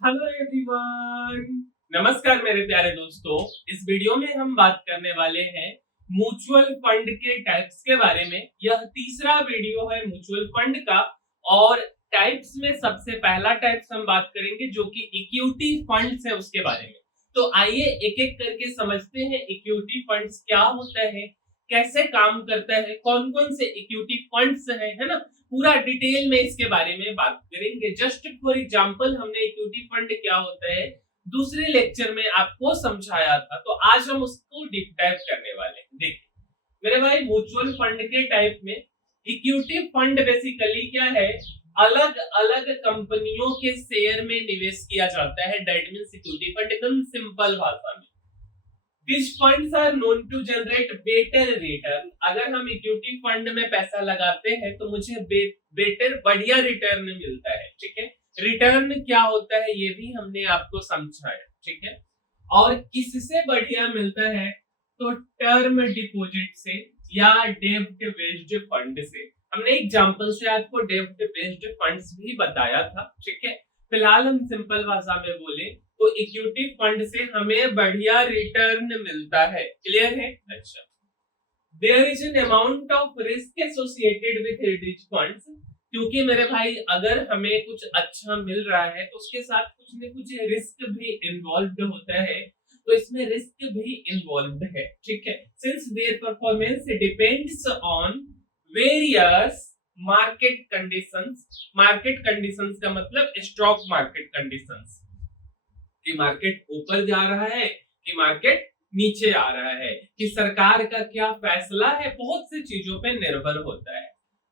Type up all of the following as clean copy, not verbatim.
Hello everyone, नमस्कार मेरे प्यारे दोस्तों। इस वीडियो में हम बात करने वाले हैं म्यूचुअल फंड के टाइप्स के बारे में। यह तीसरा वीडियो है म्यूचुअल फंड का और टाइप्स में सबसे पहला टाइप्स हम बात करेंगे जो कि इक्विटी फंड्स है उसके बारे में। तो आइए एक एक करके समझते हैं इक्विटी फंड्स क्या होता है, कैसे काम करता है, कौन कौन से इक्विटी फंड्स है ना। पूरा डिटेल में इसके बारे में बात करेंगे। जस्ट फॉर एग्जांपल हमने इक्विटी फंड क्या होता है दूसरे लेक्चर में आपको समझाया था, तो आज हम उसको डीप डाइव करने वाले हैं। देखिए मेरे भाई, म्यूचुअल फंड के टाइप में इक्विटी फंड बेसिकली क्या है, अलग अलग कंपनियों के शेयर में निवेश किया जाता है। दैट मींस इक्विटी फंड एकदम सिंपल भाषा में These funds are known to generate better return। अगर हम इक्विटी फंड में पैसा लगाते हैं तो मुझे बेटर बढ़िया रिटर्न मिलता है। ठीक है, रिटर्न क्या होता है ये भी हमने आपको समझाया। ठीक है, और किससे बढ़िया मिलता है तो टर्म डिपॉजिट से या डेब्ट बेस्ड फंड से। हमने एग्जांपल से आपको डेब्ट बेस्ड फंड्स भी बताया था। ठीक है, फिलहाल हम सिंपल भाषा में बोले तो इक्विटी फंड से हमें बढ़िया रिटर्न मिलता है। क्लियर है? अच्छा, there is an amount of risk associated with rich funds. क्योंकि मेरे भाई अगर हमें कुछ अच्छा मिल रहा है तो उसके साथ कुछ न कुछ रिस्क भी इन्वॉल्व होता है, तो इसमें रिस्क भी इन्वॉल्व है। ठीक है, since their performance depends on various market conditions. Market conditions का मतलब स्टॉक मार्केट कंडीशंस, कि मार्केट ऊपर जा रहा है कि मार्केट नीचे आ रहा है, कि सरकार का क्या फैसला है, बहुत सी चीजों पे निर्भर होता है।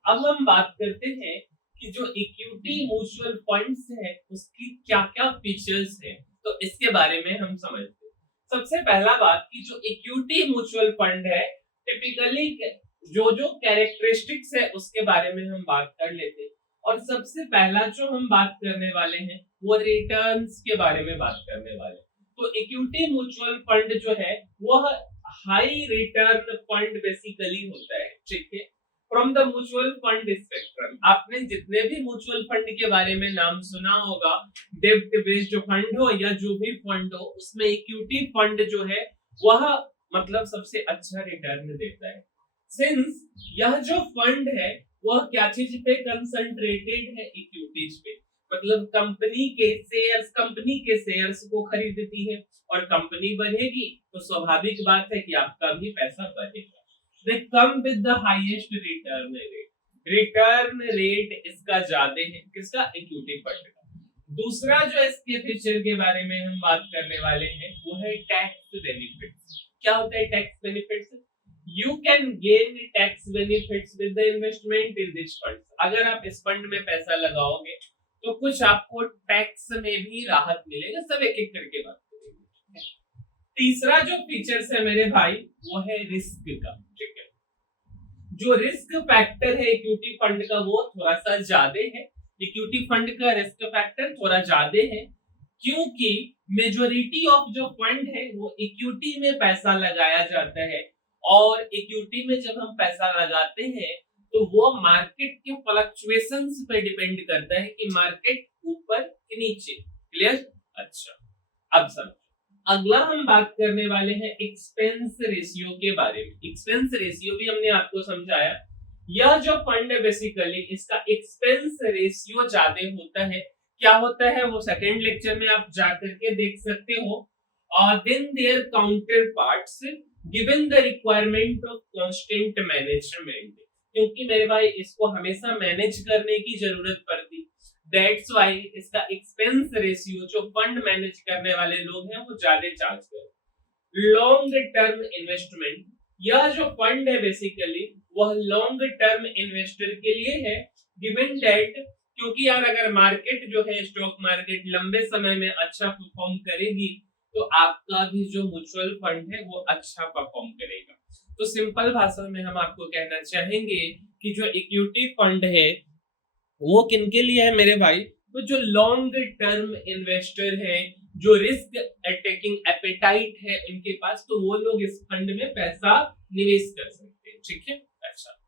अब हम बात करते हैं कि जो इक्विटी म्यूचुअल फंड्स है उसकी क्या क्या फीचर्स है, तो इसके बारे में हम समझते हैं। सबसे पहला बात कि जो इक्विटी म्यूचुअल फंड है टिपिकली जो जो कैरेक्टरिस्टिक्स है उसके बारे में हम बात कर लेते हैं। और सबसे पहला जो हम बात करने वाले हैं वो रिटर्न्स के बारे में बात करने वाले हैं। तो इक्विटी म्यूचुअल फंड जो है वह हाई रिटर्न फंड बेसिकली होता है। ठीक है, from the mutual fund spectrum, आपने जितने भी म्यूचुअल फंड के बारे में नाम सुना होगा, डेब्ट बेस्ड फंड हो या जो भी फंड हो, उसमें इक्विटी फंड जो है वह मतलब सबसे अच्छा रिटर्न देता है। सिंस यह जो फंड है वह क्या चीज पे कंसंट्रेटेड है, इक्विटीज पे। मतलब कंपनी के शेयर्स को खरीदती है और कंपनी बढ़ेगी तो स्वाभाविक बात है कि आपका भी पैसा बढ़ेगा। They come with the highest return rate. Return rate इसका ज्यादा है, किसका? इक्विटी फंड का। दूसरा जो इसके फीचर के बारे में हम बात करने वाले हैं वो है टैक्स बेनिफिट्स। क्या होता है tax benefits? You can gain tax benefits with the investment in this fund. अगर आप इस फंड में पैसा लगाओगे तो कुछ आपको टैक्स में भी राहत मिलेगा। सब एक एक करके बात करेंगे। तीसरा जो फीचर्स है मेरे भाई वो है रिस्क का। ठीक है, जो रिस्क फैक्टर है इक्विटी फंड का वो थोड़ा सा ज्यादा है। इक्विटी फंड का रिस्क फैक्टर थोड़ा ज्यादा है क्योंकि मेजोरिटी ऑफ जो फंड है वो इक्विटी में पैसा लगाया जाता है। और इक्विटी में जब हम पैसा लगाते हैं तो वो मार्केट के फ्लक्चुएशंस पे डिपेंड करता है कि मार्केट ऊपर कि नीचे। क्लियर? अच्छा, अब समझो। अगला हम बात करने वाले हैं एक्सपेंस रेशियो के बारे में। एक्सपेंस रेशियो भी हमने आपको समझाया। यह जो फंड है बेसिकली इसका एक्सपेंस रेशियो ज्यादा होता है। क्या होता है वो सेकंड लेक्चर में आप जाकर के देख सकते हो। और then there counterparts given the requirement of constant management. क्योंकि मेरे भाई इसको हमेशा मैनेज करने की जरूरत पड़ती, दैट्स व्हाई इसका एक्सपेंस रेशियो जो फंड मैनेज करने वाले लोग हैं वो ज्यादा चार्ज करते। लॉन्ग टर्म इन्वेस्टमेंट, यह जो फंड है बेसिकली वह लॉन्ग टर्म इन्वेस्टर के लिए है। गिवन दैट, क्योंकि यार अगर मार्केट जो है स्टॉक मार्केट लंबे समय में अच्छा परफॉर्म करेगी तो आपका भी जो म्यूचुअल फंड है वो अच्छा परफॉर्म करेगा। तो सिंपल भाषा में हम आपको कहना चाहेंगे कि जो इक्विटी फंड है वो किनके लिए है मेरे भाई? तो जो लॉन्ग टर्म इन्वेस्टर है, जो रिस्क टेकिंग एपेटाइट है उनके पास, तो वो लोग इस फंड में पैसा निवेश कर सकते हैं। ठीक है, अच्छा,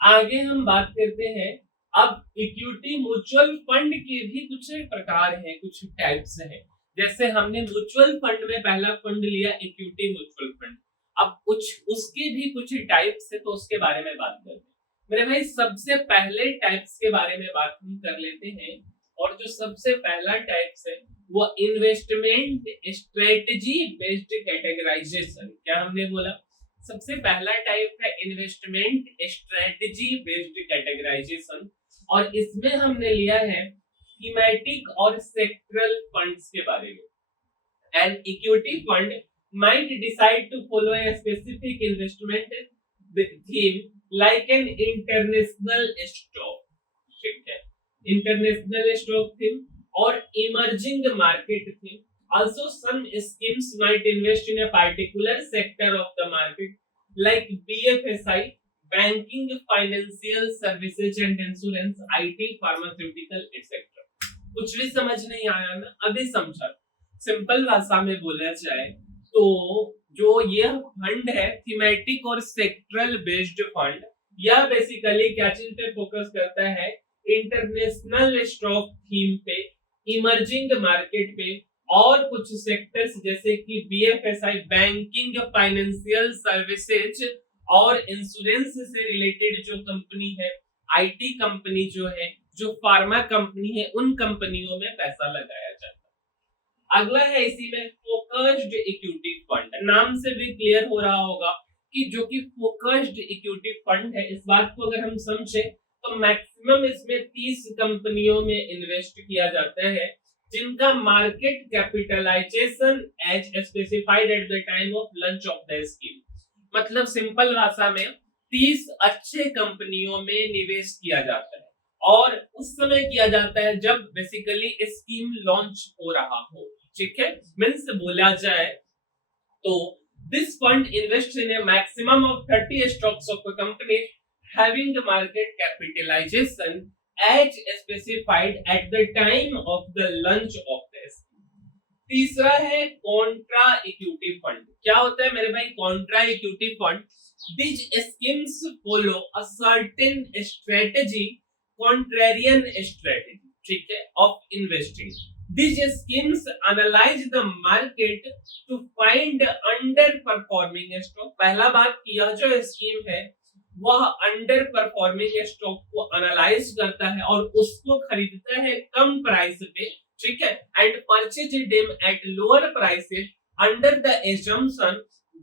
आगे हम बात करते हैं अब इक्विटी म्यूचुअल फंड के भी कुछ प्रकार हैं, कुछ टाइप्स हैं। जैसे हमने म्यूचुअल फंड में पहला फंड लिया इक्विटी म्यूचुअल फंड, अब कुछ उसके भी कुछ टाइप्स है, तो उसके बारे में बात करते हैं। मेरे भाई सबसे पहले टाइप्स के बारे में बात हम कर लेते हैं, और जो सबसे पहला टाइप्स है वो इन्वेस्टमेंट स्ट्रेटजी बेस्ड कैटेगराइजेशन। क्या हमने बोला? सबसे पहला टाइप है इन्वेस्टमेंट स्ट्रेटजी बेस्ड कैटेगराइजेशन, और इसमें हमने लिया है थीमेटिक और सेक्टरल फंड्स के बारे में। An equity fund might decide to follow a specific investment theme like an international stock, ठीक है, international stock theme or emerging market theme. Also some schemes might invest in a particular sector of the market like BFSI, banking, financial services and insurance, IT, pharmaceutical etc. कुछ भी समझ नहीं आया ना? अभी समझा। सिंपल भाषा में बोला जाए तो जो ये फंड है थीमेटिक और सेक्टरल बेस्ड फंड, यह बेसिकली क्या चीज पे फोकस करता है? इंटरनेशनल स्टॉक थीम पे, इमर्जिंग मार्केट पे, और कुछ सेक्टर्स जैसे कि बीएफएसआई बैंकिंग, फाइनेंशियल सर्विसेज और इंश्योरेंस से रिलेटेड जो कंपनी है, आईटी कंपनी जो है, जो फार्मा कंपनी है, उन कंपनियों में पैसा लगाया जाता है। अगला है इसी में फोकस्ड इक्विटी फंड। नाम से भी क्लियर हो रहा होगा कि जो कि फोकस्ड इक्विटी फंड है, इस बात को अगर हम समझे तो मैक्सिमम इसमें 30 कंपनियों में इन्वेस्ट किया जाता है जिनका market capitalization as specified at the time of launch of the scheme. मतलब सिंपल भाषा में 30 अच्छे कंपनियों में निवेश किया जाता है, और उस समय किया जाता है जब बेसिकली स्कीम लॉन्च हो रहा हो। ठीक है, मींस बोला जाए तो this fund invest in a maximum of 30 stocks of a company having market capitalization as specified at the time of the launch of the scheme. तीसरा है कॉन्ट्रा इक्विटी फंड। क्या होता है मेरे भाई Contra equity fund? These schemes follow a certain strategy, contrarian strategy, ठीक है, of investing. These schemes analyze the market to find underperforming stock. पहला बात, यह जो स्कीम है वह अंडर परफॉर्मिंग स्टॉक को एनालाइज करता है और उसको खरीदता है कम प्राइस पे, ठीक है, and purchase them at lower prices under the assumption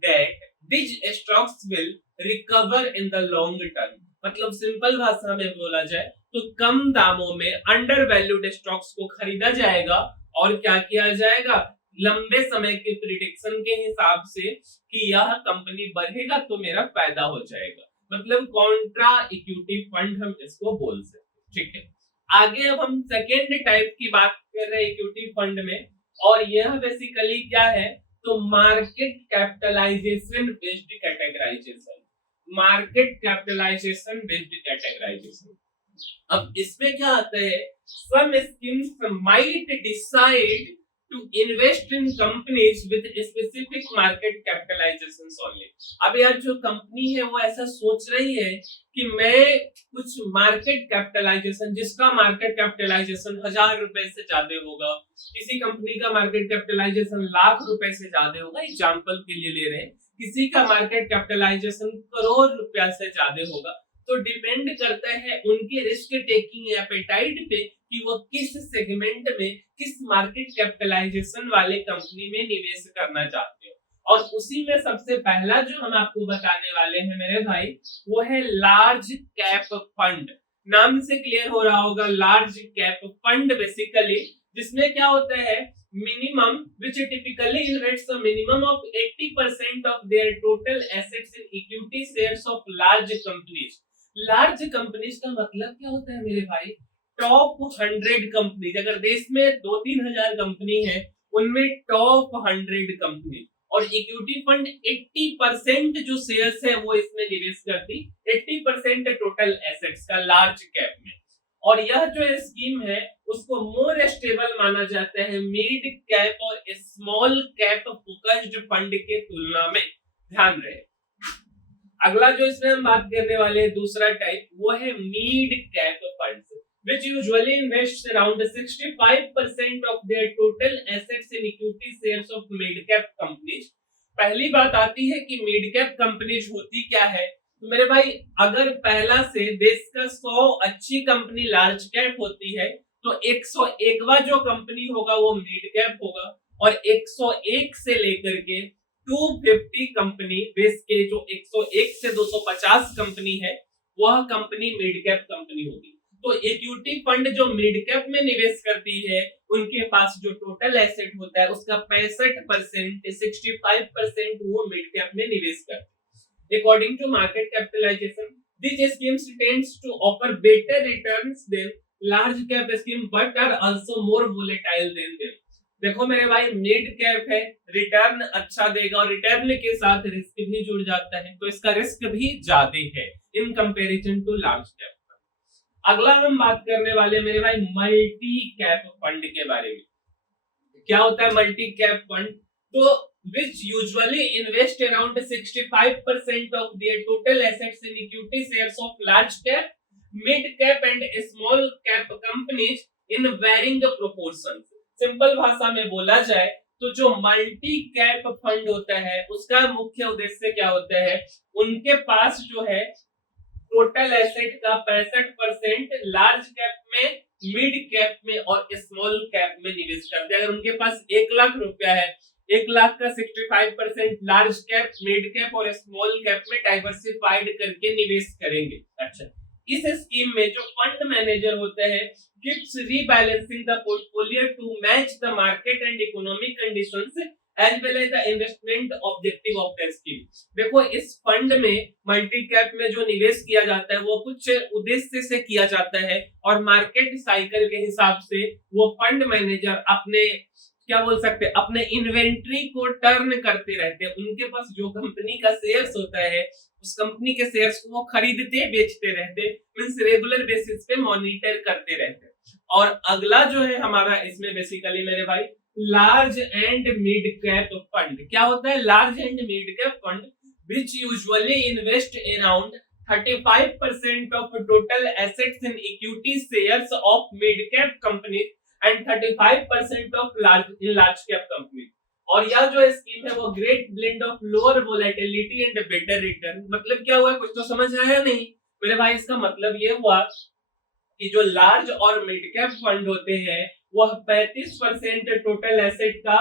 that these stocks will recover in the long term. मतलब सिंपल भाषा में बोला जाए तो कम दामों में अंडर वैल्यूड स्टॉक्स को खरीदा जाएगा और क्या किया जाएगा? लंबे समय के प्रिडिक्शन के हिसाब से कि यह कंपनी बढ़ेगा तो मेरा फायदा हो जाएगा। मतलब कॉन्ट्रा इक्विटी फंड हम इसको बोल सकते, ठीक है। आगे अब हम सेकेंड टाइप की बात कर रहे हैं इक्विटी फंड में, और यह बेसिकली क्या है? तो market capitalization based categorization. Market capitalization based categorization, अब इसमें क्या आता है? Some schemes might decide to invest in companies with specific market capitalizations only. अब यार जो कंपनी है वो ऐसा सोच रही है कि मैं कुछ मार्केट कैपिटलाइजेशन, जिसका मार्केट कैपिटलाइजेशन 1000 रुपए से ज्यादा होगा, किसी कंपनी का मार्केट कैपिटलाइजेशन लाख रुपए से ज्यादा होगा, एग्जांपल के लिए ले रहे हैं, किसी का मार्केट कैपिटलाइजेशन करोड़ रुपया से ज्यादा होगा, तो डिपेंड करता है उनके रिस्क टेकिंग एपेटाइट पे कि वो किस सेगमेंट में, किस मार्केट कैपिटलाइजेशन वाले कंपनी में निवेश करना चाहते हो। और उसी में सबसे पहला जो हम आपको बताने वाले हैं मेरे भाई, वो है लार्ज कैप फंड। नाम से क्लियर हो रहा होगा, लार्ज कैप फंड बेसिकली जिसमें क्या होता है? Minimum which typically invests a minimum of 80% of their total assets in equity shares of large companies. Large companies का मतलब क्या होता है मेरे भाई? Top 100 companies. अगर देश में 2-3 हजार कंपनी है, उनमें टॉप 100 कंपनी, और इक्विटी फंड 80% जो शेयर्स है वो इसमें निवेश करती, 80% टोटल एसेट्स का लार्ज कैप में। और यह जो स्कीम है उसको मोर स्टेबल माना जाता है मिड कैप और स्मॉल कैप फोकस्ड फंड के तुलना में। ध्यान रहे। अगला जो इसमें हम बात करने वाले हैं दूसरा टाइप, वो है mid cap funds which usually invest around 65% of their total assets in equity shares of mid cap companies। पहली बात आती है कि मिड कैप कंपनीज होती क्या है। तो मेरे भाई अगर पहला से देश का 100 अच्छी कंपनी लार्ज कैप होती है तो 101वां जो कंपनी होगा वो मिड कैप होगा, और 101 से लेकर के 250 कंपनी देश के जो 101 से 250 कंपनी है वह कंपनी मिड कैप कंपनी होगी। तो इक्विटी फंड जो मिड कैप में निवेश करती है उनके पास जो टोटल एसेट होता है उसका 65% 65% वो मिड कैप में निवेश करते हैं। According to market capitalization this schemes tends to offer better returns than large cap scheme but are also more volatile than them. देखो मेरे भाई मिड कैप है, रिटर्न अच्छा देगा और रिटर्न के साथ रिस्क भी जुड़ जाता है, तो इसका रिस्क भी ज्यादा है in comparison to large cap. अगला हम बात करने वाले मेरे भाई मल्टी कैप फंड के बारे में। क्या होता है मल्टी कैप फंड? तो which usually invest around 65% of their total assets in equity shares of large cap, mid cap and small cap companies in varying proportions। Simple भाषा में बोला जाए तो जो मल्टी कैप फंड होता है उसका मुख्य उद्देश्य क्या होता है, उनके पास जो है टोटल एसेट का 65% लार्ज कैप में, मिड कैप में और स्मॉल कैप में निवेश करते हैं। अगर उनके पास 1 लाख रुपया है, 1 लाख का 65% लार्ज कैप, मिड कैप और स्मॉल कैप में डाइवर्सिफाइड करके निवेश करेंगे। अच्छा, इस स्कीम में जो फंड मैनेजर होते हैं keeps rebalancing the portfolio to match the market and economic conditions as well as the investment objective of the scheme। देखो इस फंड में मल्टी कैप में जो निवेश किया जाता है वो कुछ उद्देश्य से किया जाता है और मार्केट साइकिल के हिसाब से वो फंड मैनेजर अपने क्या बोल सकते हैं अपने इन्वेंट्री को टर्न करते रहते हैं। उनके पास जो कंपनी का शेयर्स होता है उस कंपनी के शेयर्स को वो खरीदते बेचते रहते, मींस रेगुलर बेसिस पे मॉनिटर करते रहते। और अगला जो है हमारा इसमें बेसिकली मेरे भाई large and mid cap fund. क्या होता है large and mid cap fund? which usually invest around 35% of total assets in equity shares of mid cap companies and 35% of large cap companies। और यह जो स्कीम है वो great blend of lower volatility and better return. मतलब क्या हुआ, कुछ तो समझ आया नहीं मेरे भाई? इसका मतलब ये हुआ कि जो लार्ज और मिड कैप फंड होते हैं वह 35% टोटल एसेट का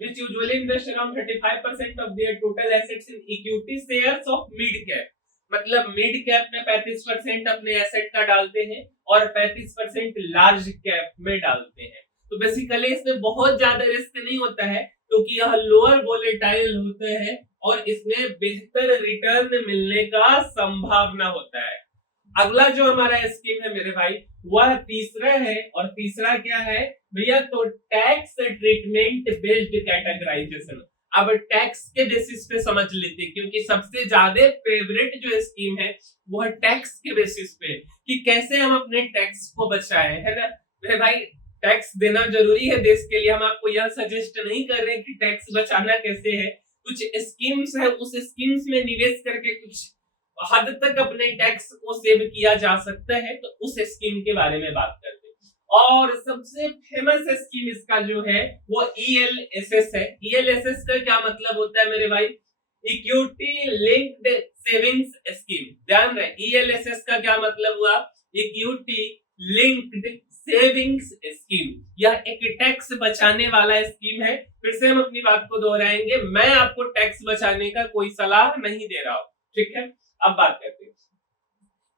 which usually invest around 35% of their total assets in equity shares of mid cap। मतलब मिड कैप में 35% अपने एसेट का डालते हैं और 35% लार्ज कैप में डालते हैं। तो बेसिकली इसमें बहुत ज्यादा रिस्क नहीं होता है क्योंकि यह लोअर वोलेटाइल होता है और इसमें बेहतर रिटर्न मिलने का संभावना होता है। अगला जो हमारा स्कीम है मेरे भाई वह तीसरा है, और तीसरा क्या है भैया? तो टैक्स ट्रीटमेंट बेस्ड कैटेगराइजेशन। अब टैक्स के बेसिस पे समझ लेते हैं क्योंकि सबसे ज्यादा फेवरेट जो स्कीम है वो है टैक्स के बेसिस पे कि कैसे हम अपने टैक्स को बचाएं, है ना मेरे भाई? टैक्स देना जरूरी है देश के लिए। हम आपको यह सजेस्ट नहीं कर रहे कि टैक्स बचाना कैसे है। कुछ स्कीम्स है, उस स्कीम्स में निवेश करके कुछ हद तक अपने टैक्स को सेव किया जा सकता है, तो उस स्कीम के बारे में बात करते हैं। और सबसे फेमस स्कीम इसका जो है वो ईएलएसएस है। ईएलएसएस का क्या मतलब होता है मेरे भाई? Equity linked savings scheme. ध्यान रहे, ईएलएसएस का क्या मतलब हुआ? Equity linked savings scheme. यह एक टैक्स बचाने वाला स्कीम है। फिर से हम अपनी बात को दोहराएंगे, मैं आपको टैक्स बचाने का कोई सलाह नहीं दे रहा हूं, ठीक है? अब बात करते हैं।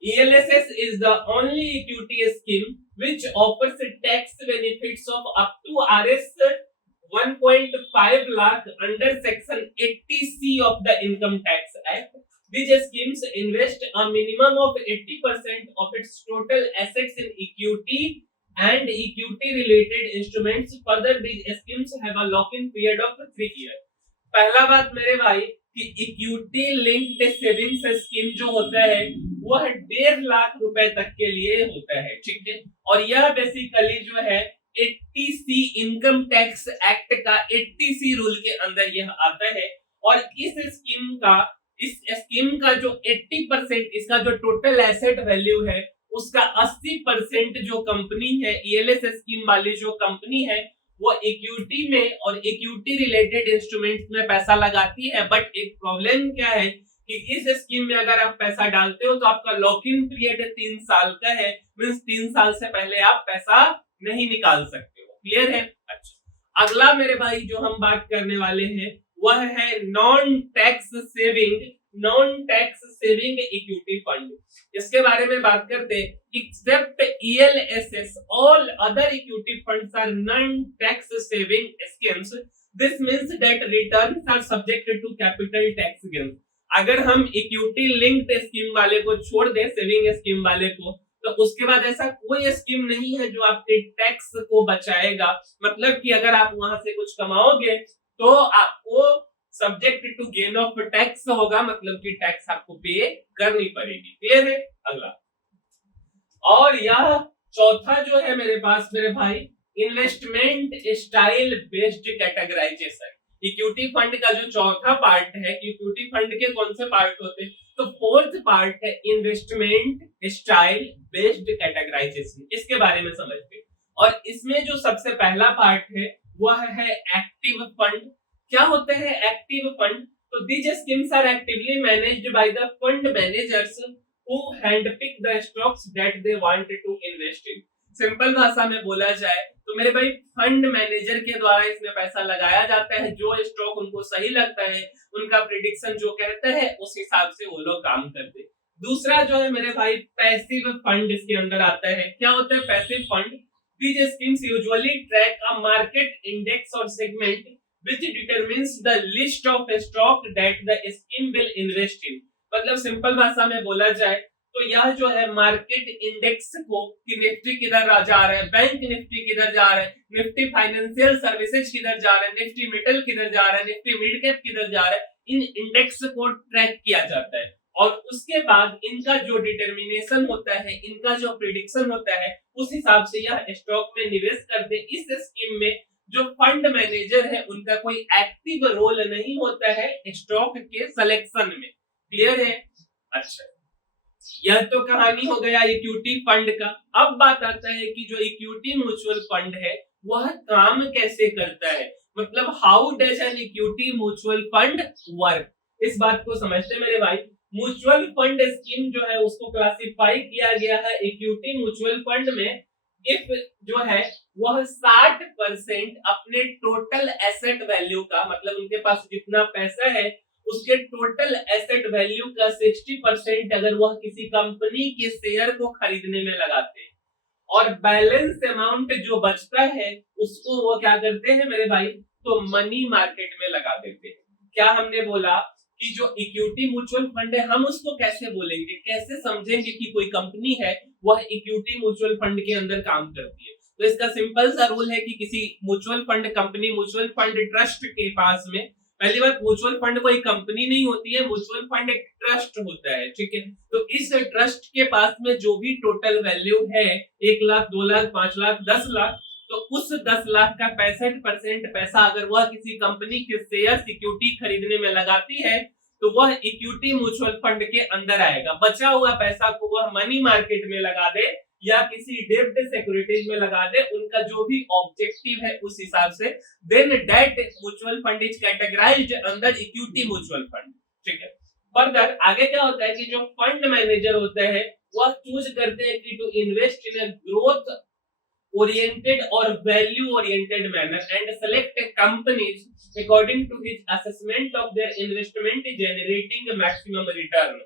ELSS is the only equity scheme which offers tax benefits of up to Rs 1.5 lakh under section 80C of the Income Tax Act। These schemes invest a minimum of 80% of its total assets in equity and equity related instruments। Further, these schemes have a lock-in period of 3 years। पहला बात मेरे भाई कि equity linked savings scheme जो होता है वह 1.5 लाख रुपए तक के लिए होता है, ठीक है? और यह बेसिकली जो है 80C इनकम टैक्स एक्ट का 80C रूल के अंदर यह आता है। और इस स्कीम का इस स्कीम का जो 80% इसका जो टोटल एसेट वैल्यू है उसका 80% जो कंपनी है ईएलएस स्कीम वाली जो कंपनी है वो इक्विटी में और इक्विटी रिलेटेड इंस्ट्रूमेंट्स में पैसा लगाती है। बट एक प्रॉब्लम क्या है कि इस स्कीम में अगर आप पैसा डालते हो तो आपका लॉक इन पीरियड 3 साल का है, मींस 3 साल से पहले आप पैसा नहीं निकाल सकते हो। क्लियर है? अच्छा, अगला मेरे भाई जो हम बात करने वाले हैं वह है non tax saving equity fund. इसके बारे में बात करते हैं। Except ELSS all other equity funds are non tax saving schemes, this means that returns are subjected to capital tax gains. अगर हम इक्विटी लिंक्ड स्कीम वाले को छोड़ दें, सेविंग स्कीम वाले को, तो उसके बाद ऐसा कोई स्कीम नहीं है जो आपके टैक्स को बचाएगा। मतलब कि अगर आप वहां से कुछ कमाओगे तो आपको subject to gain of tax होगा, मतलब कि टैक्स आपको पे करनी पड़ेगी। क्लियर है? अगला और यह चौथा जो है मेरे पास मेरे भाई investment style based categorization. Equity fund का जो चौथा पार्ट है, इक्विटी फंड के कौन से पार्ट होते हैं, तो फोर्थ पार्ट है इन्वेस्टमेंट स्टाइल बेस्ड कैटेगराइजेशन। इसके बारे में समझते हैं। और इसमें जो सबसे पहला पार्ट है वह है एक्टिव फंड। क्या होते हैं एक्टिव फंड? तो these schemes are actively managed by the fund managers who handpick the stocks that they want to invest in। Simple भाषा में बोला जाए तो मेरे भाई फंड मैनेजर के द्वारा इसमें पैसा लगाया जाता है। जो स्टॉक उनको सही लगता है, उनका प्रेडिक्शन जो कहता है उस हिसाब से वो लोग काम करते हैं। दूसरा जो है मेरे भाई पैसिव फंड इसके अंदर आता है। क्या होता है passive fund? These schemes usually track a market index or segment which determines the list of stock that the scheme will invest in। मतलब सिंपल भाषा में बोला जाए तो यह जो है मार्केट इंडेक्स को कि निफ्टी किधर जा रहा है, बैंक निफ्टी किधर जा रहा है, निफ्टी फाइनेंशियल सर्विसेज किधर जा रहा है, निफ्टी मेटल किधर जा रहा है, निफ्टी मिड कैप किधर जा रहा है, इन इंडेक्स को ट्रैक किया जाता है। और उसके बाद इनका जो डिटर्मिनेशन होता है, इनका जो प्रेडिक्शन होता है, उस हिसाब से यह स्टॉक में निवेश करते हैं। इस स्कीम में जो फंड मैनेजर है उनका कोई एक्टिव रोल नहीं होता है स्टॉक के सिलेक्शन में। क्लियर है? अच्छा, यह तो कहानी हो गया इक्विटी फंड का। अब बात आता है कि जो इक्विटी म्यूचुअल फंड है वह काम कैसे करता है, मतलब how does an equity mutual fund work. इस बात को समझते मेरे भाई। म्यूचुअल फंड स्कीम जो है उसको क्लासिफाई किया गया है इक्विटी म्यूचुअल फंड में। इफ जो है वह 60% अपने टोटल एसेट वैल्यू का, मतलब उनके पास जितना पैसा है उसके टोटल एसेट वैल्यू का 60% अगर वह किसी कंपनी के शेयर को खरीदने में लगाते हैं और बैलेंस अमाउंट जो बचता है उसको वो क्या करते हैं मेरे भाई, तो मनी मार्केट में लगा देते हैं। क्या हमने बोला कि जो इक्विटी म्यूचुअल फंड है हम उसको कैसे बोलेंगे, कैसे समझेंगे कि कोई कंपनी है वह इक्विटी म्यूचुअल फंड के अंदर काम करती है। तो इसका सिंपल सा रूल है कि किसी mutual fund company, mutual fund trust के पास में, पहली बात म्यूचुअल फंड कोई कंपनी नहीं होती है, म्यूचुअल फंड एक ट्रस्ट होता है। ठीक है? तो इस ट्रस्ट के पास में जो भी टोटल वैल्यू है 1 लाख, 2 लाख, 5 लाख, 10 लाख, तो उस 10 लाख का 65% पैसा अगर वह किसी कंपनी के शेयर सिक्योरिटी खरीदने में लगाती है तो वह इक्विटी म्यूचुअल फंड के अंदर आएगा। बचा हुआ पैसा को वह मनी मार्केट में लगा दे या किसी डेब्ट सिक्योरिटीज में लगा दे, उनका जो भी ऑब्जेक्टिव है उस हिसाब से, then that mutual fund is categorized under equity mutual fund. ठीक है? फर्दर आगे क्या होता है कि जो फंड मैनेजर होते हैं वह चूज करते हैं कि to invest in a growth oriented or value oriented manner and select companies according to his assessment of their investment generating maximum return।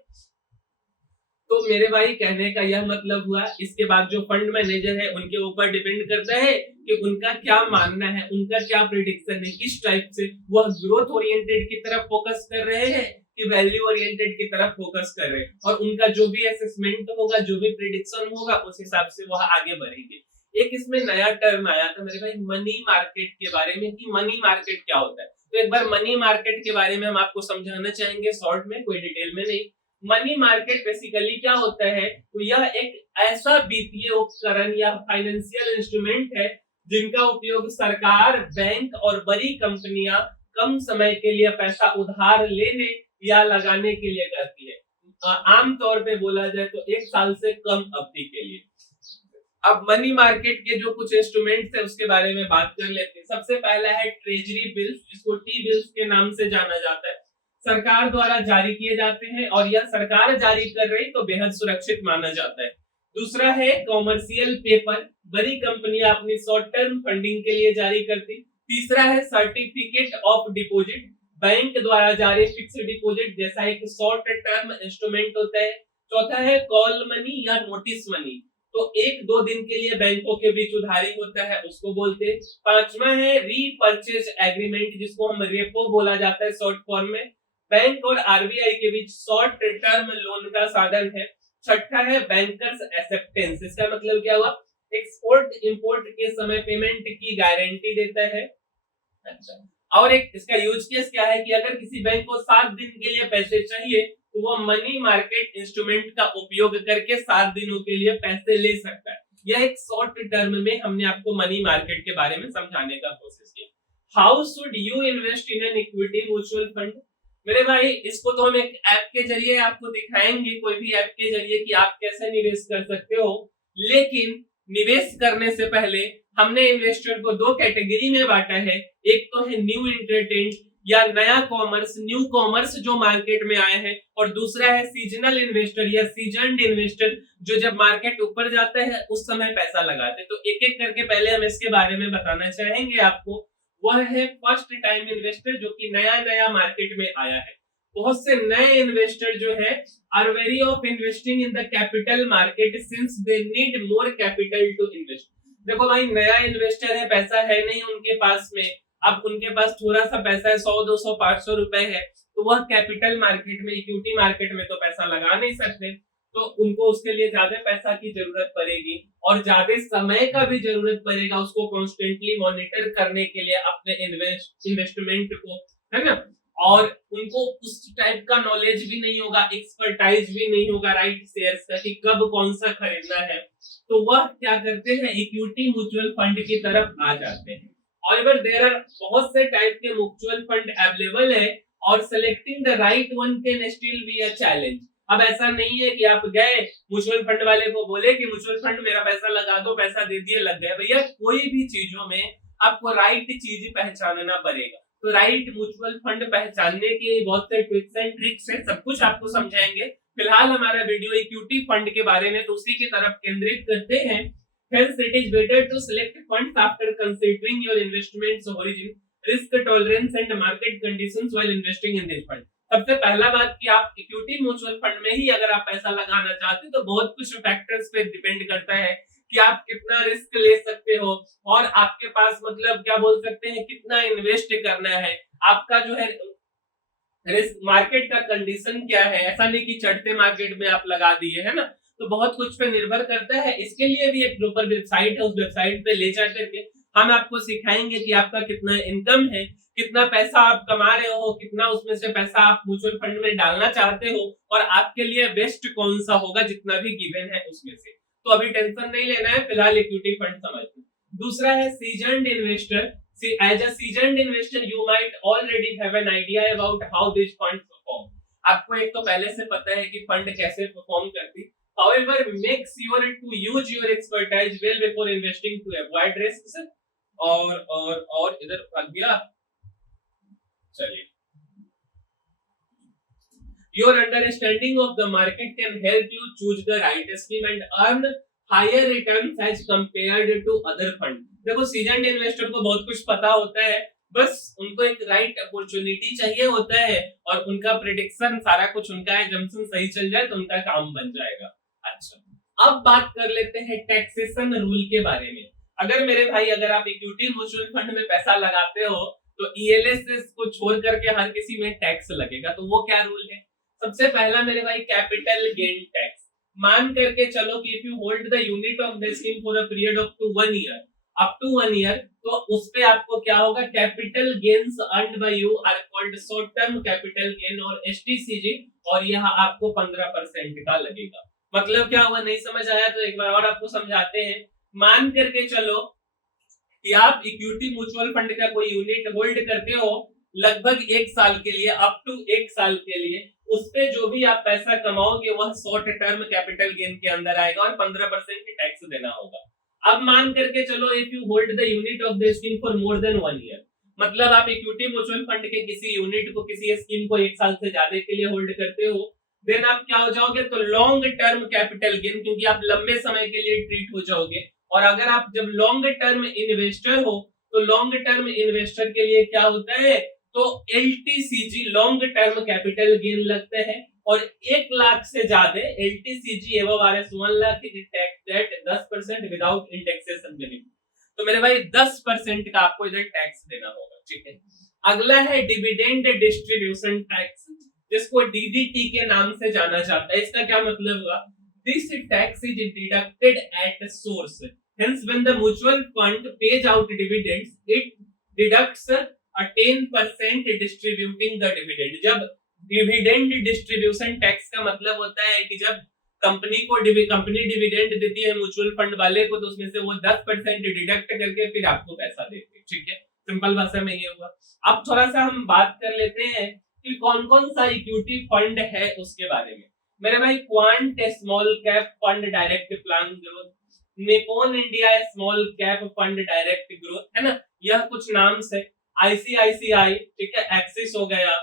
तो मेरे भाई कहने का यह मतलब हुआ, इसके बाद जो फंड मैनेजर है उनके ऊपर डिपेंड करता है कि उनका क्या मानना है, उनका क्या प्रेडिक्शन है, किस टाइप से वह ग्रोथ ओरिएंटेड की तरफ फोकस कर रहे हैं कि वैल्यू ओरिएंटेड की तरफ फोकस कर रहे हैं, और उनका जो भी असेसमेंट होगा, जो भी प्रेडिक्शन होगा, उस हिसाब से वह आगे बढ़ेंगे। एक इसमें नया टर्म आया था मेरे भाई मनी मार्केट के बारे में, कि मनी मार्केट क्या होता है। तो एक बार मनी मार्केट के बारे में हम आपको समझाना चाहेंगे शॉर्ट में, कोई डिटेल में नहीं। मनी मार्केट बेसिकली क्या होता है, तो यह एक ऐसा वित्तीय उपकरण या फाइनेंशियल इंस्ट्रूमेंट है जिनका उपयोग सरकार, बैंक और बड़ी कंपनियां कम समय के लिए पैसा उधार लेने या लगाने के लिए करती है। आमतौर पे बोला जाए तो 1 साल से कम अवधि के लिए। अब मनी मार्केट के जो कुछ इंस्ट्रूमेंट्स है उसके बारे में बात कर लेते हैं। सबसे पहला है ट्रेजरी बिल्स, जिसको टी बिल्स के नाम से जाना जाता है। सरकार द्वारा जारी किए जाते हैं और यह सरकार जारी कर रही तो बेहद सुरक्षित माना जाता है। दूसरा है कॉमर्शियल पेपर, बड़ी कंपनियां अपनी शॉर्ट टर्म फंडिंग के लिए जारी करती। तीसरा है सर्टिफिकेट ऑफ डिपॉजिट, बैंक द्वारा जारी फिक्स्ड डिपॉजिट जैसा एक शॉर्ट टर्म इंस्ट्रूमेंट होता है। चौथा है कॉल मनी या नोटिस मनी, तो 1-2 दिन के लिए बैंकों के बीच उधारी होता है, उसको बोलते हैं। पांचवा है रीपर्चेज एग्रीमेंट, जिसको हम रेपो बोला जाता है शॉर्ट फॉर्म में, बैंक और आरबीआई के बीच शॉर्ट टर्म लोन का साधन है। छठा है बैंकर्स एक्सेप्टेंस, इसका मतलब क्या हुआ, एक्सपोर्ट इंपोर्ट के समय पेमेंट की गारंटी देता है। अच्छा, और एक इसका यूज केस क्या है कि अगर किसी बैंक को 7 दिन के लिए पैसे चाहिए तो वो मनी मार्केट इंस्ट्रूमेंट का उपयोग करके 7 दिनों के लिए पैसे ले सकता है। यह एक शॉर्ट टर्म में हमने आपको मनी मार्केट के बारे में समझाने का कोशिश किया। How should you invest in an equity mutual fund? मेरे भाई, इसको तो हम एक ऐप के जरिए आपको दिखाएंगे, कोई भी ऐप के जरिए कि आप कैसे निवेश कर सकते हो। लेकिन निवेश करने से पहले हमने इन्वेस्टर को 2 कैटेगरी में बांटा है। एक तो है न्यू एंटरटेन्ड या नया कॉमर्स, न्यू कॉमर्स जो मार्केट में आए हैं, और दूसरा है सीजनल इन्वेस्टर या सीजन्ड इन्वेस्टर, जो जब मार्केट ऊपर जाता है उस समय पैसा लगाते हैं। तो एक एक करके पहले हम इसके बारे में बताना चाहेंगे आपको। वह है फर्स्ट टाइम इन्वेस्टर, जो कि नया नया मार्केट में आया है। बहुत से नए इन्वेस्टर जो है are wary of investing in the capital market since they need more capital to invest. देखो भाई, नया इन्वेस्टर है, पैसा है नहीं उनके पास में, अब उनके पास थोड़ा सा पैसा है, 100, 200, 500 रुपए है, तो वह कैपिटल मार्केट में, इक्विटी मार्केट में तो पैसा लगा नहीं सकते, तो उनको उसके लिए ज्यादा पैसा की जरूरत पड़ेगी और ज्यादा समय का भी जरूरत पड़ेगा उसको कॉन्स्टेंटली मॉनिटर करने के लिए अपने इन्वेस्टमेंट को, है ना। और उनको उस टाइप का नॉलेज भी नहीं होगा, एक्सपर्टाइज भी नहीं होगा राइट शेयर्स का कि कब कौन सा खरीदना है, तो वह क्या करते हैं, इक्विटी म्यूचुअल फंड की तरफ आ जाते हैं। However, there are बहुत से टाइप के म्यूचुअल फंड अवेलेबल है और selecting the right one can still be a challenge. अब ऐसा नहीं है कि आप गए म्यूचुअल फंड वाले को बोले कि म्यूचुअल फंड मेरा पैसा लगा दो, पैसा दे दिए, लग गए। भैया, कोई भी चीजों में आपको राइट चीज पहचानना पड़ेगा। तो राइट म्यूचुअल फंड पहचानने के बहुत से ट्रिक्स एंड ट्रिक्स है, सब कुछ आपको समझाएंगे। फिलहाल हमारा वीडियो इक्विटी फंड के बारे में, तो उसी की तरफ केंद्रित करते हैं। Hence, it is better to select funds after considering your investment's origin, risk tolerance and market conditions while investing in this fund. सबसे पहला बात कि आप इक्विटी म्यूचुअल फंड में ही अगर आप पैसा लगाना चाहते हैं तो बहुत कुछ फैक्टर्स पे डिपेंड करता है कि आप कितना रिस्क ले सकते हो और आपके पास मतलब क्या बोल सकते हैं कितना इन्वेस्ट करना है, आपका जो है रिस्क मार्केट का कंडीशन क्या है। ऐसा नहीं कि चढ़ते मार्केट में आप लगा दिए, है ना, तो बहुत कुछ पे निर्भर करता है। इसके लिए भी एक प्रॉपर वेबसाइट है, उस वेबसाइट पे ले जाकर के हम आपको सिखाएंगे कि आपका कितना इनकम है, कितना पैसा आप कमा रहे हो, कितना उसमें से पैसा आप म्यूचुअल फंड में डालना चाहते हो और आपके लिए बेस्ट कौन सा होगा जितना भी गिवन है उसमें से। तो अभी टेंशन नहीं लेना है, फिलहाल इक्विटी फंड समझते। दूसरा है seasoned investor. As a seasoned investor, you might already have an idea about how these funds perform. आपको एक तो पहले से पता है कि फंड कैसे परफॉर्म करती। However, make sure to use your expertise well before investing to avoid risks. और इधर आ गया, चलिए। Your understanding of the market can help you choose the right scheme and earn higher returns as compared to other funds. देखो, seasoned investor को बहुत कुछ पता होता है, बस उनको एक राइट अपॉर्चुनिटी चाहिए होता है और उनका प्रेडिक्शन सारा कुछ उनका एजम्पशन सही चल जाए तो उनका काम बन जाएगा। अच्छा, अब बात कर लेते हैं टैक्सेशन रूल के बारे में। अगर मेरे भाई, अगर आप इक्विटी म्यूचुअल फंड में पैसा लगाते हो तो ईएलएस को छोड़ करके हर किसी में टैक्स लगेगा, तो वो क्या रूल है। सबसे पहला मेरे भाई, कैपिटल गेन टैक्स। मान करके चलो कि if you hold the unit of the scheme for a period of to 1 year, up to 1 year, तो उस पे आपको क्या होगा, capital gains earned by you are called short term capital gain और एसटीसीजी, और यह आपको 15% का लगेगा। मतलब क्या हुआ, नहीं समझ आया तो एक बार और आपको समझाते हैं। मान करके चलो कि आप इक्विटी म्यूचुअल फंड का कोई यूनिट होल्ड करते हो लगभग 1 साल के लिए, अप टू 1 साल के लिए उस पे जो भी आप पैसा कमाओगे वह शॉर्ट टर्म कैपिटल गेन के अंदर आएगा और 15% टैक्स देना होगा। अब मान करके चलो if you hold the unit of the scheme for more than 1 year, मतलब आप इक्विटी म्यूचुअल फंड के किसी यूनिट को, किसी स्कीम को 1 साल से ज्यादा के लिए होल्ड करते हो, देन आप क्या हो जाओगे, तो लॉन्ग टर्म कैपिटल गेन, क्योंकि आप लंबे समय के लिए ट्रीट हो जाओगे। और अगर आप जब लॉन्ग टर्म इन्वेस्टर हो तो लॉन्ग टर्म इन्वेस्टर के लिए क्या होता है, तो LTCG long term capital gain लगते हैं और 1 लाख से ज्यादा एलटीसीजी एवं RS 1 lakh tax at 10% without indexation benefit. तो मेरे भाई 10% का आपको इधर टैक्स देना होगा, ठीक है। अगला है डिविडेंड डिस्ट्रीब्यूशन टैक्स, जिसको डीडीटी के नाम से जाना जाता है। इसका क्या मतलब हुआ, this tax is deducted at source, hence when the mutual fund pays out dividends it deducts a 10% distributing the dividend। जब डिविडेंड डिस्ट्रीब्यूशन टैक्स का मतलब होता है कि जब कंपनी डिविडेंड देती है म्यूचुअल फंड वाले को, तो उसमें से वो 10% डिडक्ट करके फिर आपको पैसा देती है, ठीक है। सिंपल भाषा में ये हुआ। अब थोड़ा सा हम बात कर लेते हैं कि कौन कौन सा इक्विटी फंड है उसके बारे में। मेरे भाई quant small cap fund direct plan growth, Nippon India small cap fund direct growth, है ना, यह कुछ नाम से। आईसीआईसीआई, ठीक है, एक्सिस हो गया,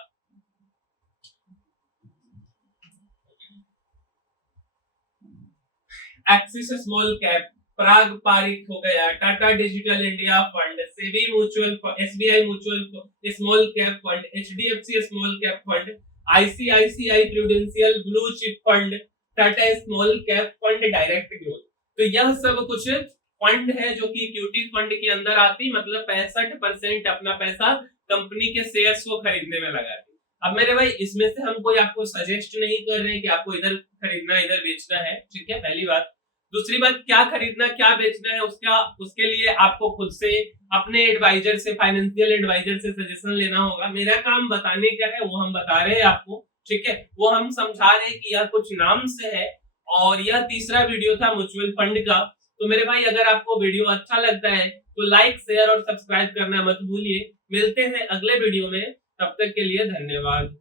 एक्सिस स्मॉल कैप, पराग पारिक हो गया, Tata digital India fund, SEBI mutual, SBI mutual small cap fund, HDFC small cap fund, ICICI prudential blue chip fund, Tata small cap fund direct growth. तो यह सब कुछ फंड है जो कि इक्विटी फंड के अंदर आती, मतलब 65% अपना पैसा कंपनी के शेयर्स को खरीदने में लगाती। अब मेरे भाई इसमें से हम कोई आपको सजेस्ट नहीं कर रहे हैं कि आपको इधर खरीदना इधर बेचना है, ठीक है, पहली बात। दूसरी बात, क्या खरीदना क्या बेचना है उसके लिए आपको खुद से अपने एडवाइजर से, फाइनेंशियल एडवाइजर से सजेशन लेना होगा। मेरा काम बताने का है, वो हम बता रहे हैं आपको, ठीक है, वो हम समझा रहे हैं कि यह कुछ नाम से है। और यह तीसरा वीडियो था म्यूचुअल फंड का। तो मेरे भाई अगर आपको वीडियो अच्छा लगता है तो लाइक, शेयर और सब्सक्राइब करना मत भूलिए। मिलते हैं अगले वीडियो में, तब तक के लिए धन्यवाद।